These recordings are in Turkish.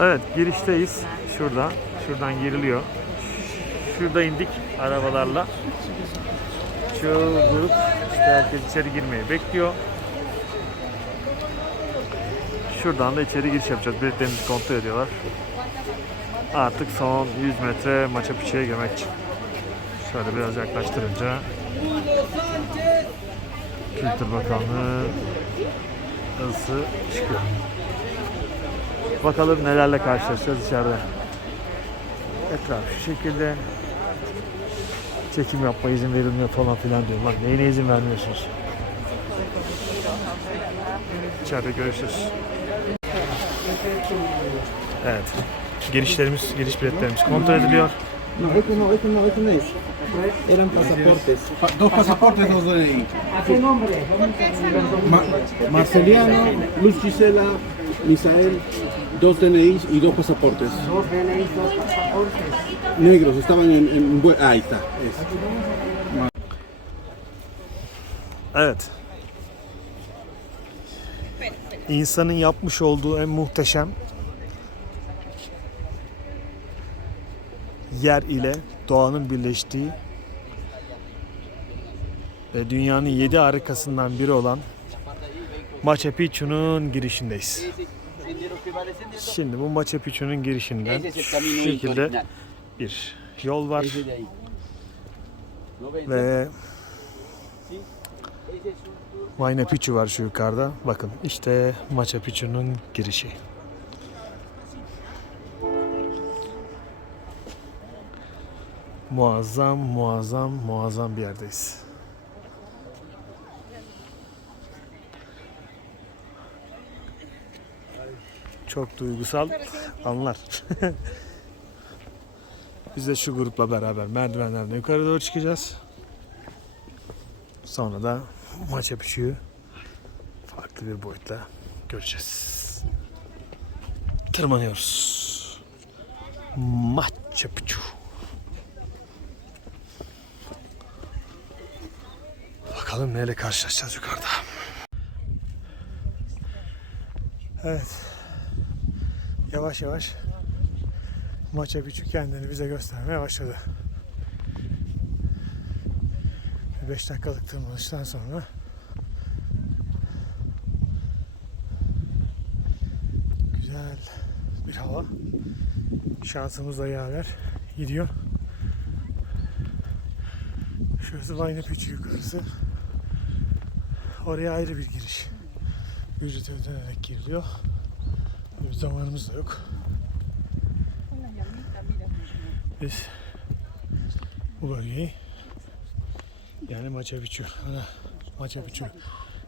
Evet girişteyiz. Şurada. Şuradan giriliyor. Şurada indik arabalarla. Şu grup işte herkes içeri girmeyi bekliyor. Şuradan da içeri giriş yapacağız. Biletlerimizi kontrol ediyorlar. Artık son 100 metre maça piçeye girmek için. Şöyle biraz yaklaştırınca Kültür Bakanlığı ısı çıkıyor. Bakalım nelerle karşılaşacağız içeride. Etraf şu şekilde çekim yapma izin verilmiyor falan filan diyorlar. Neyine izin vermiyorsunuz? İçeride görüşürüz. Evet. Girişlerimiz, giriş biletlerimiz kontrol ediliyor. No, este no, este no, este no es. Eran pasaportes. dos pasaportes, dos DNI. Ma- Marceliano, Luz Gisela, Misael, dos DNIs y dos pasaportes. Dos DNI, dos pasaportes. Negros, estaban en... en ah, ahí está. es. Evet. İnsanın yapmış olduğu en muhteşem yer ile doğanın birleştiği ve dünyanın yedi harikasından biri olan Machu Picchu'nun girişindeyiz. Şimdi bu Machu Picchu'nun girişinden şu şekilde bir yol var ve Machu Picchu var şu yukarıda. Bakın işte Machu Picchu'nun girişi. Muazzam, muazzam, muazzam bir yerdeyiz. Çok duygusal anlar. Biz de şu grupla beraber merdivenlerden yukarı doğru çıkacağız. Sonra da Machu Picchu'yu farklı bir boyutla göreceğiz. Tırmanıyoruz. Machu Picchu. Bakalım neyle karşılaşacağız yukarıda. Evet. Yavaş yavaş Machu Picchu kendini bize göstermeye başladı. 5 dakikalık tırmanıştan sonra güzel bir hava. Şansımızla yaver gidiyor. Şurası Vayne Picchu yukarısı. Oraya ayrı bir giriş. Ücret ödenerek giriliyor. Bir zamanımız da yok. Biz bu bölgeyi yani Machu Picchu, ana Machu Picchu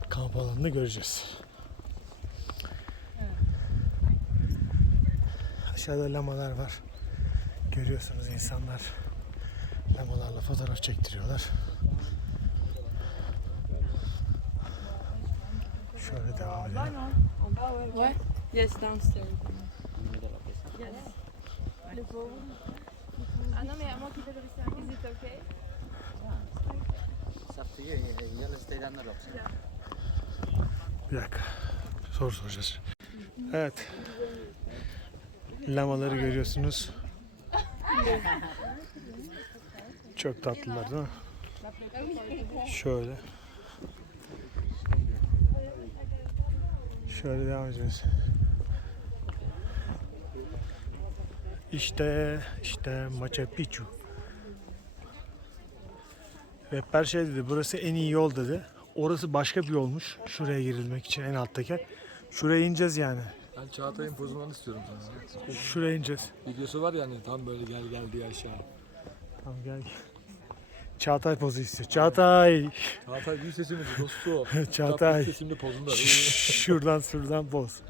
kamp alanını göreceğiz. Aşağıda lamalar var. Görüyorsunuz insanlar lamalarla fotoğraf çektiriyorlar. Şöyle devam edelim. Yes, downstairs. Yes. Ah non, mais à moi qui fais le service, is it okay? Bir dakika. Soru soracağız. Evet. Lamaları görüyorsunuz. Çok tatlılar değil mi? Şöyle. Şöyle devam edeceğiz. İşte, işte Machu Picchu. Rehber şey dedi, burası en iyi yol dedi. Orası başka bir yolmuş. Şuraya girilmek için en alttaki. Şuraya ineceğiz yani. Ben Çağatay'ın pozundan istiyorum sana. Şuraya ineceğiz. Videosu var ya hani tam böyle gel gel diye aşağı. Tamam gel. Çağatay pozu istiyor. Çağatay. Çağatay büyük sesini dostu. Çağatay. Büyük sesimli pozunda. Şuradan şuradan poz.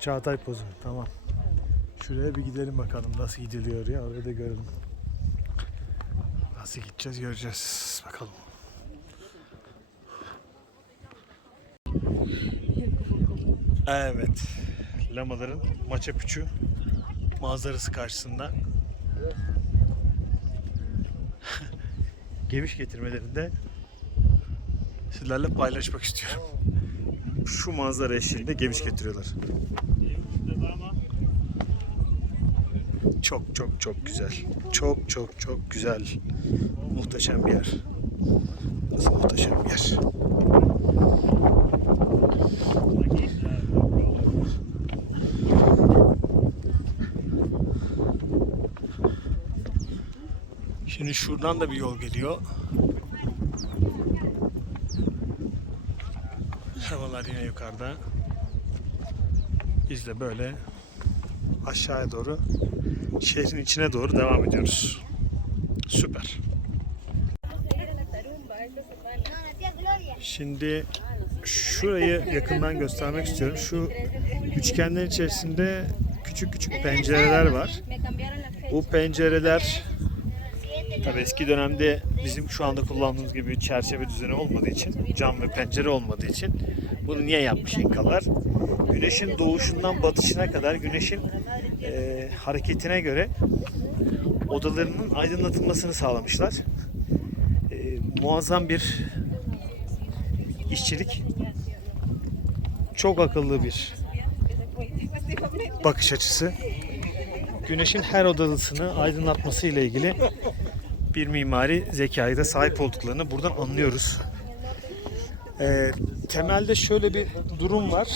Çağatay pozu. Tamam. Şuraya bir gidelim bakalım nasıl gidiliyor ya. Orada da görelim. Nasıl gideceğiz göreceğiz. Bakalım. Evet. Lamaların Machu Picchu manzarası karşısında geviş getirmelerinde sizlerle paylaşmak istiyorum. Şu manzara eşliğinde geviş getiriyorlar. Çok çok çok güzel. Çok çok çok güzel. Muhteşem bir yer. Nasıl muhteşem bir yer. Şimdi şuradan da bir yol geliyor. Havalar yine yukarıda. Biz de böyle aşağıya doğru şehrin içine doğru devam ediyoruz. Süper. Şimdi şurayı yakından göstermek istiyorum. Şu üçgenler içerisinde küçük küçük pencereler var. Bu pencereler tabii eski dönemde bizim şu anda kullandığımız gibi çerçeve düzeni olmadığı için, cam ve pencere olmadığı için bunu niye yapmış İnkalar? Güneşin doğuşundan batışına kadar güneşin e, hareketine göre odalarının aydınlatılmasını sağlamışlar. E, muazzam bir işçilik. Çok akıllı bir bakış açısı. Güneşin her odasını aydınlatması ile ilgili bir mimari zekayı da sahip olduklarını buradan anlıyoruz. E, temelde şöyle bir durum var.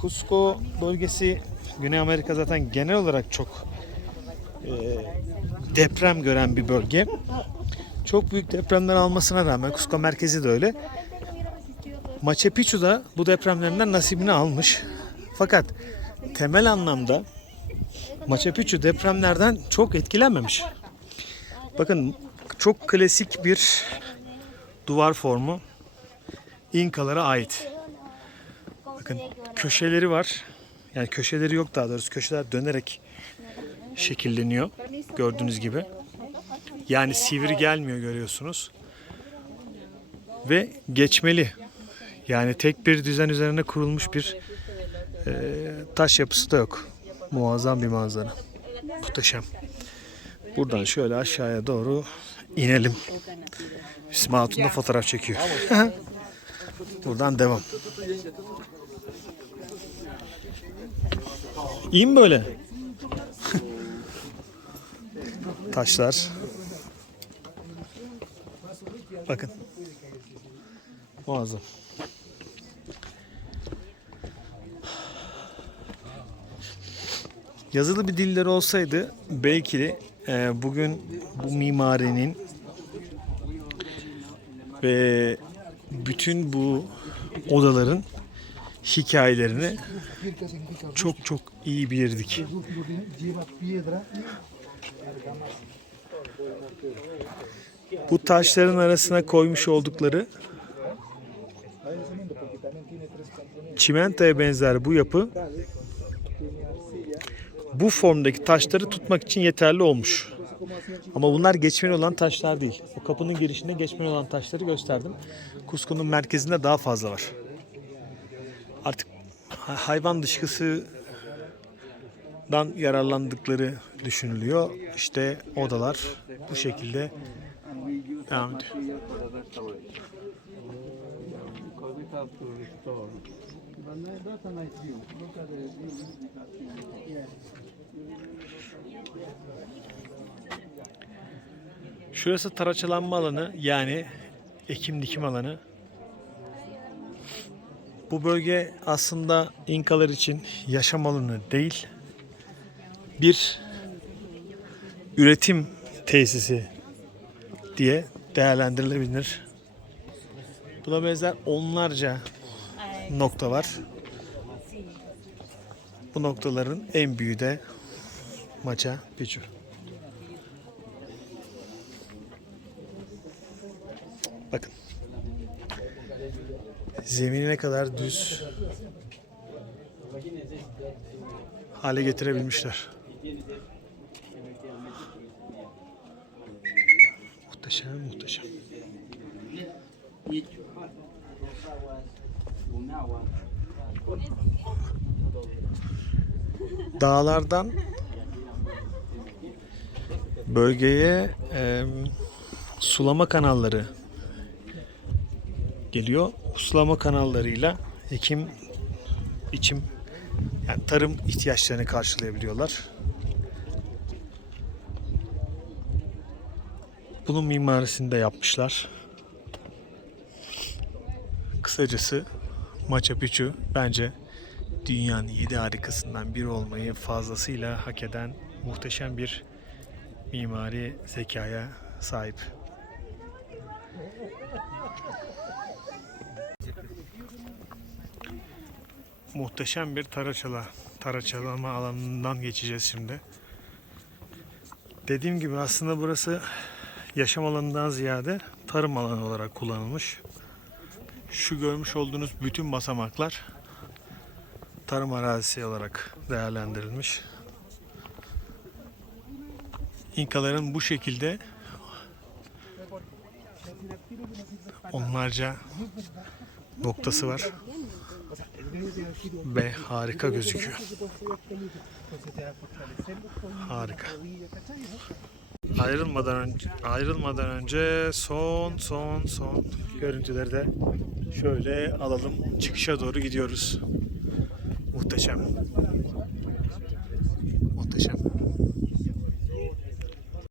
Cusco bölgesi Güney Amerika zaten genel olarak çok e, deprem gören bir bölge. Çok büyük depremler almasına rağmen Cusco merkezi de öyle. Machu Picchu da bu depremlerinden nasibini almış. Fakat temel anlamda Machu Picchu depremlerden çok etkilenmemiş. Bakın çok klasik bir duvar formu. İnkalara ait. Bakın köşeleri var. Yani köşeleri yok daha doğrusu. Köşeler dönerek şekilleniyor. Gördüğünüz gibi. Yani sivri gelmiyor görüyorsunuz. Ve geçmeli. Yani tek bir düzen üzerine kurulmuş bir e, taş yapısı da yok. Muazzam bir manzara. Muhteşem. Buradan şöyle aşağıya doğru inelim. İsmi Hatun da fotoğraf çekiyor. Buradan devam. İyi mi böyle? Taşlar. Bakın. Muazzam. Yazılı bir dilleri olsaydı belki de e, bugün bu mimarinin ve bütün bu odaların hikayelerini çok çok iyi bilirdik. Bu taşların arasına koymuş oldukları çimentoya benzer bu yapı bu formdaki taşları tutmak için yeterli olmuş. Ama bunlar geçmeli olan taşlar değil. O kapının girişinde geçmeli olan taşları gösterdim. Cusco'nun merkezinde daha fazla var. Artık ha- hayvan dışkısından yararlandıkları düşünülüyor. İşte odalar bu şekilde devam ediyor. Şurası taraçalanma alanı yani ekim dikim alanı. Bu bölge aslında İnkalar için yaşam alanı değil, bir üretim tesisi diye değerlendirilebilir. Buna benzer onlarca nokta var. Bu noktaların en büyüğü de Maça Picchu. Zemini ne kadar düz hale getirebilmişler. Muhteşem, muhteşem. Dağlardan bölgeye em, sulama kanalları geliyor. Usulama kanallarıyla ekim, içim yani tarım ihtiyaçlarını karşılayabiliyorlar. Bunun mimarisini de yapmışlar. Kısacası Machu Picchu bence dünyanın yedi harikasından biri olmayı fazlasıyla hak eden muhteşem bir mimari zekaya sahip. Muhteşem bir taraçala, taraçalama alanından geçeceğiz şimdi. Dediğim gibi aslında burası yaşam alanından ziyade tarım alanı olarak kullanılmış. Şu görmüş olduğunuz bütün basamaklar tarım arazisi olarak değerlendirilmiş. İnkaların bu şekilde onlarca noktası var ve harika gözüküyor. Harika. Ayrılmadan önce ayrılmadan önce son son son görüntüleri de şöyle alalım. Çıkışa doğru gidiyoruz. Muhteşem.